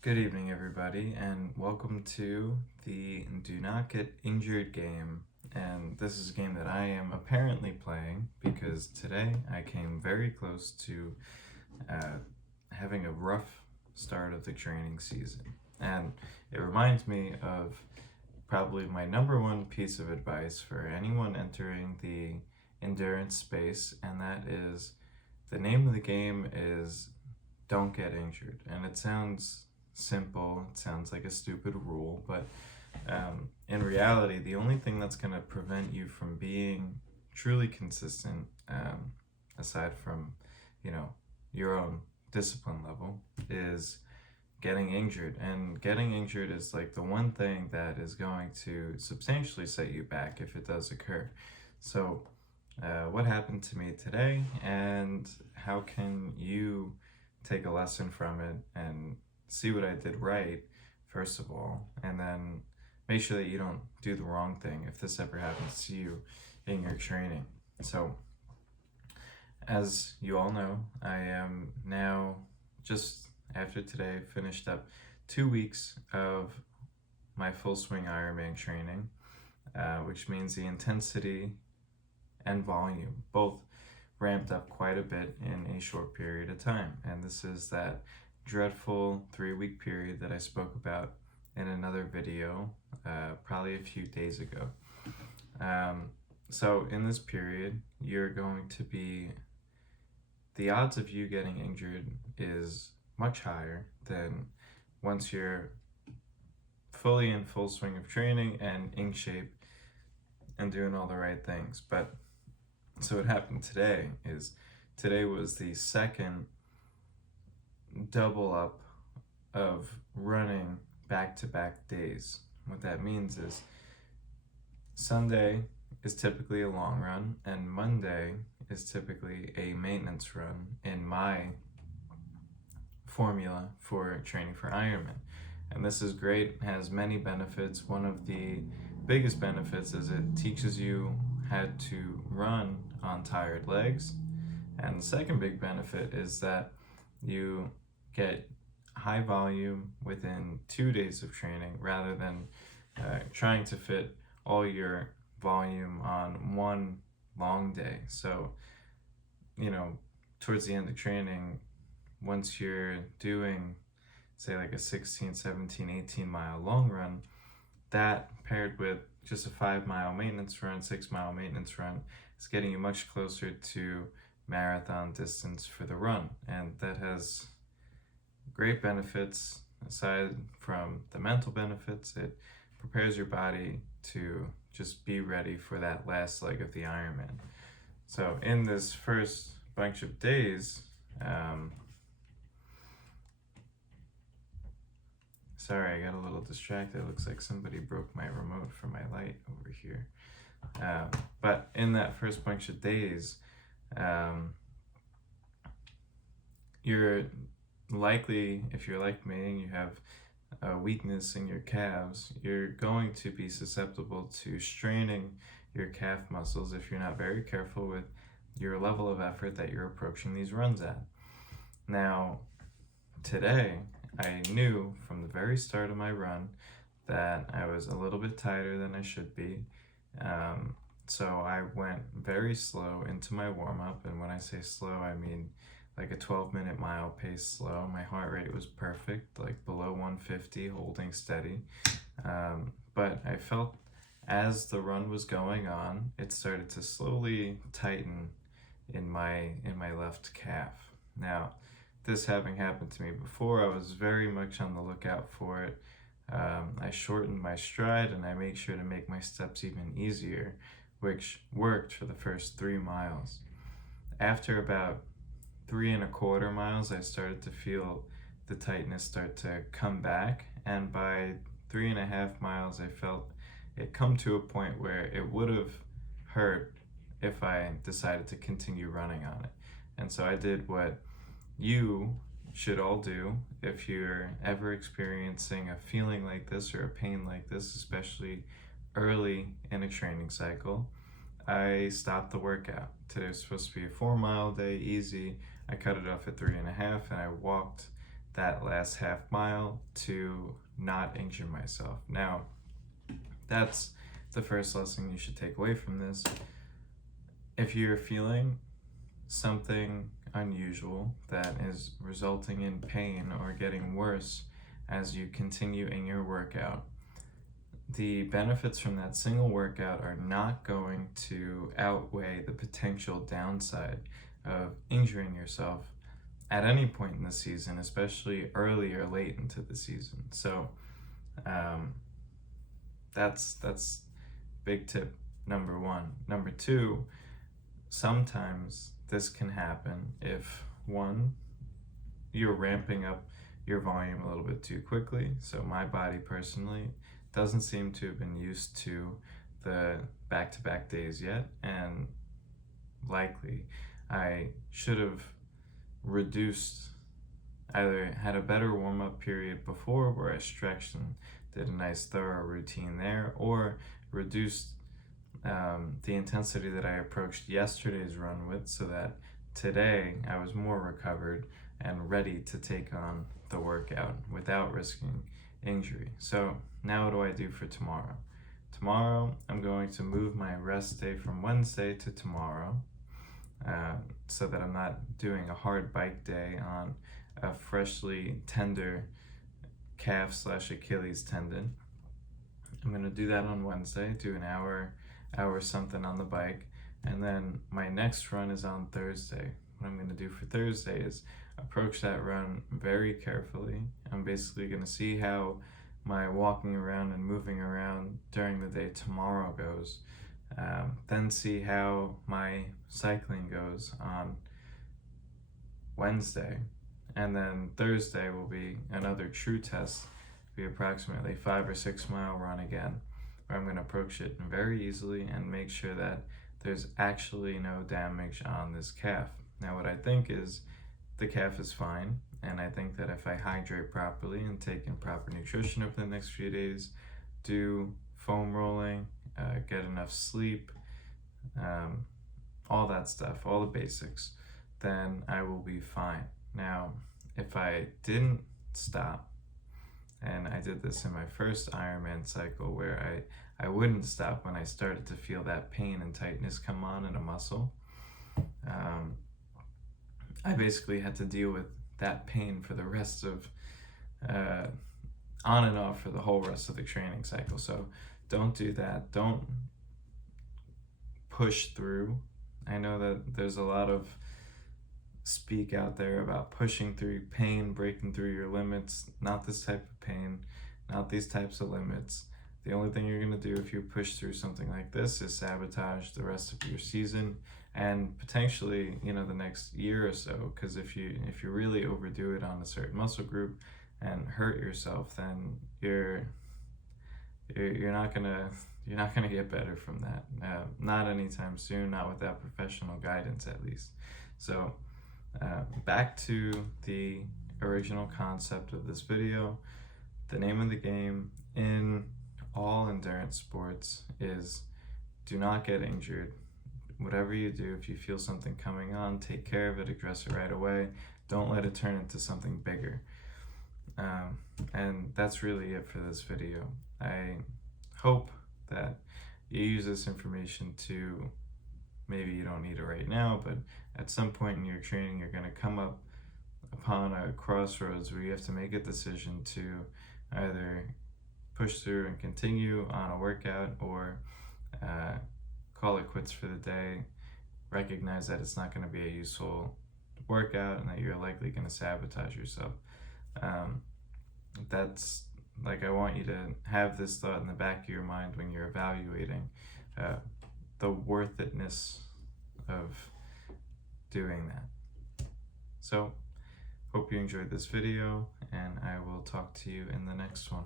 Good evening, everybody, and welcome to the Do Not Get Injured game. And this is a game that I am apparently playing because today I came very close to uh, having a rough start of the training season. And it reminds me of probably my number one piece of advice for anyone entering the endurance space, and that is the name of the game is Don't Get Injured. And it sounds simple, it sounds like a stupid rule, but in reality, the only thing that's going to prevent you from being truly consistent, aside from, you know, your own discipline level, is getting injured. And getting injured is like the one thing that is going to substantially set you back if it does occur. So, what happened to me today, and how can you take a lesson from it and see what I did right, first of all, and then make sure that you don't do the wrong thing if this ever happens to you in your training. So, as you all know, I am now, just after today, finished up 2 weeks of my full swing Ironman training, which means the intensity and volume both ramped up quite a bit in a short period of time. And this is that dreadful 3 week period that I spoke about in another video, probably a few days ago. So in this period, you're going to be, the odds of you getting injured is much higher than once you're fully in full swing of training and in shape and doing all the right things. But so what happened today is, today was the second double up of running back-to-back days. What that means is Sunday is typically a long run and Monday is typically a maintenance run in my formula for training for Ironman. And this is great, has many benefits. One of the biggest benefits is it teaches you how to run on tired legs. And the second big benefit is that you get high volume within 2 days of training rather than trying to fit all your volume on one long day. So, towards the end of training, once you're doing, say, like a 16, 17, 18 mile long run, that paired with just a 5 mile maintenance run, 6 mile maintenance run, is getting you much closer to marathon distance for the run. And that has great benefits. Aside from the mental benefits, it prepares your body to just be ready for that last leg of the Ironman. So in this first bunch of days, sorry, I got a little distracted. It looks like somebody broke my remote for my light over here. But in that first bunch of days, you're likely, if you're like me and you have a weakness in your calves, you're going to be susceptible to straining your calf muscles if you're not very careful with your level of effort that you're approaching these runs at. Now, today, I knew from the very start of my run that I was a little bit tighter than I should be. So I went very slow into my warm-up, and when I say slow, I mean like a 12-minute mile pace slow. My heart rate was perfect, like below 150, holding steady. But I felt as the run was going on, it started to slowly tighten in my left calf. Now, this having happened to me before, I was very much on the lookout for it. I shortened my stride and I made sure to make my steps even easier, which worked for the first 3 miles. After about 3.25 miles, I started to feel the tightness start to come back, and by 3.5 miles, I felt it come to a point where it would have hurt if I decided to continue running on it. And so I did what you should all do if you're ever experiencing a feeling like this or a pain like this, especially early in a training cycle. I stopped the workout. Today was supposed to be a 4 mile day, easy. I cut it off at 3.5 and I walked that last half mile to not injure myself. Now, that's the first lesson you should take away from this. If you're feeling something unusual that is resulting in pain or getting worse as you continue in your workout, the benefits from that single workout are not going to outweigh the potential downside of injuring yourself at any point in the season, especially early or late into the season. So that's big tip number one. Number two, sometimes this can happen if, one, you're ramping up your volume a little bit too quickly. So my body personally doesn't seem to have been used to the back-to-back days yet, and likely I should have reduced, either had a better warm-up period before where I stretched and did a nice thorough routine there, or reduced the intensity that I approached yesterday's run with, so that today I was more recovered and ready to take on the workout without risking injury. So now what do I do for tomorrow? Tomorrow I'm going to move my rest day from Wednesday to tomorrow, so that I'm not doing a hard bike day on a freshly tender calf/Achilles tendon. I'm going to do that on Wednesday, do an hour something on the bike, and then my next run is on Thursday. What I'm going to do for Thursday is approach that run very carefully. I'm basically going to see how my walking around and moving around during the day tomorrow goes, then see how my cycling goes on Wednesday, and then Thursday will be another true test, be approximately 5 or 6 mile run again, where I'm going to approach it very easily and make sure that there's actually no damage on this calf. Now what I think is the calf is fine, and I think that if I hydrate properly and take in proper nutrition over the next few days, do foam rolling, get enough sleep, all that stuff, all the basics, then I will be fine. Now, if I didn't stop, and I did this in my first Ironman cycle where I wouldn't stop when I started to feel that pain and tightness come on in a muscle, I basically had to deal with that pain for the rest of, on and off for the whole rest of the training cycle. So don't do that. Don't push through. I know that there's a lot of speak out there about pushing through pain, breaking through your limits. Not this type of pain, not these types of limits. The only thing you're going to do if you push through something like this is sabotage the rest of your season and potentially, the next year or so. Because if you really overdo it on a certain muscle group and hurt yourself, then you're not gonna get better from that. Not anytime soon. Not without professional guidance, at least. So back to the original concept of this video. The name of the game in all endurance sports is do not get injured. Whatever you do, if you feel something coming on, take care of it, address it right away. Don't let it turn into something bigger. And that's really it for this video. I hope that you use this information to, maybe you don't need it right now, but at some point in your training, you're going to come up upon a crossroads where you have to make a decision to either push through and continue on a workout, or call it quits for the day, recognize that it's not going to be a useful workout and that you're likely going to sabotage yourself. That's like, I want you to have this thought in the back of your mind when you're evaluating the worth itness of doing that. So hope you enjoyed this video, and I will talk to you in the next one.